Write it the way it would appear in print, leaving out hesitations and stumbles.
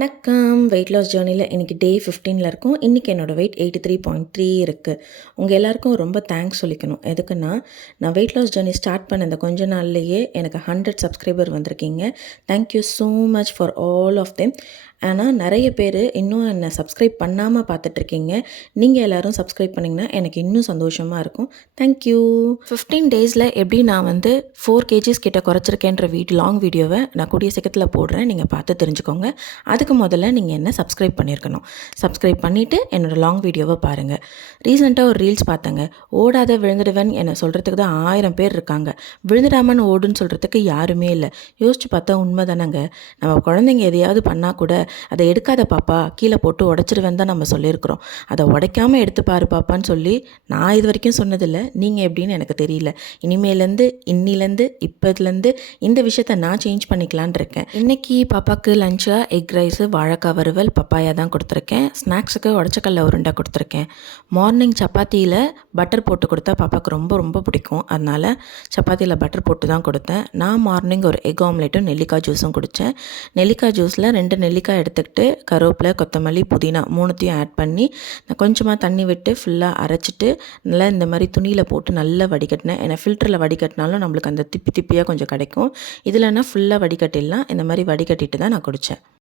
வணக்கம். Weight loss ஜர்னியில் இன்றைக்கி டே 15ல் இருக்கும். இன்றைக்கி என்னோடய வெயிட் 83.3 இருக்குது. உங்கள் எல்லாருக்கும் ரொம்ப தேங்க்ஸ் சொல்லிக்கணும். எதுக்குன்னா, நான் வெயிட் லாஸ் ஜர்னி ஸ்டார்ட் பண்ண இந்த கொஞ்ச நாள்லேயே எனக்கு 100 சப்ஸ்கிரைபர் வந்திருக்கீங்க. Thank you so much for all of them. ஆனால் நிறைய பேர் இன்னும் என்னை சப்ஸ்கிரைப் பண்ணாமல் பார்த்துட்ருக்கீங்க. நீங்கள் எல்லோரும் சப்ஸ்கிரைப் பண்ணிங்கன்னா எனக்கு இன்னும் சந்தோஷமாக இருக்கும். தேங்க்யூ. 15 டேஸில் எப்படி நான் 4 kgs கிட்ட குறைச்சிருக்கேன்ற லாங் வீடியோவை நான் கூடிய சீக்கிரத்தில் போடுறேன். நீங்கள் பார்த்து தெரிஞ்சுக்கோங்க. அதுக்கு முதல்ல நீங்கள் என்ன சப்ஸ்கிரைப் பண்ணியிருக்கணும். சப்ஸ்கிரைப் பண்ணிவிட்டு என்னோடய லாங் வீடியோவை பாருங்கள். ரீசெண்டாக ஒரு ரீல்ஸ் பார்த்தேங்க. ஓடாத விழுந்துடுவேன் என்னை சொல்கிறதுக்கு தான் 1000 பேர் இருக்காங்க. விழுந்துடாமன்னு ஓடுன்னு சொல்கிறதுக்கு யாருமே இல்லை. யோசிச்சு பார்த்தா உண்மை தானேங்க. நம்ம குழந்தைங்க எதையாவது பண்ணால் கூட அதை எடுக்காத பாப்பா, கீழே போட்டு உடச்சிடுவேன் தான் நம்ம சொல்லியிருக்கிறோம். அதை உடைக்காமல் எடுத்து பாரு பாப்பான்னு சொல்லி நான் இது வரைக்கும் சொன்னதில்லை. நீங்கள் எப்படின்னு எனக்கு தெரியல. இன்னிலேருந்து இப்போதுலேருந்து இந்த விஷயத்த நான் சேஞ்ச் பண்ணிக்கலான் இருக்கேன். இன்றைக்கி பாப்பாவுக்கு லஞ்சாக எக் ரைஸு, வாழைக்காய் வறுவல், பப்பாயா தான் கொடுத்துருக்கேன். ஸ்நாக்ஸுக்கு உடச்சக்கல்ல உருண்டை கொடுத்துருக்கேன். மார்னிங் சப்பாத்தியில் பட்டர் போட்டு கொடுத்தா பாப்பாவுக்கு ரொம்ப ரொம்ப பிடிக்கும். அதனால் சப்பாத்தியில் பட்டர் போட்டு தான் கொடுத்தேன். நான் மார்னிங் ஒரு எக் ஆம்லேட்டும் நெல்லிக்காய் ஜூஸும் குடித்தேன். நெல்லிக்காய் ஜூஸில் 2 நெல்லிக்காய் எடுத்துக்கிட்டு கருவேப்பிலை, கொத்தமல்லி, புதினா 3த்தையும் ஆட் பண்ணி கொஞ்சமாக தண்ணி விட்டு ஃபுல்லாக அரைச்சிட்டு நல்லா இந்த மாதிரி துணியில் போட்டு நல்லா வடிகட்டினேன். ஏன்னா ஃபில்டரில் வடிகட்டினாலும் நம்மளுக்கு அந்த திப்பி திப்பியாக கொஞ்சம் கிடைக்கும். இதில்னா ஃபுல்லாக வடிகட்டிடலாம். இந்த மாதிரி வடிகட்டிட்டு தான் நான் குடித்தேன்.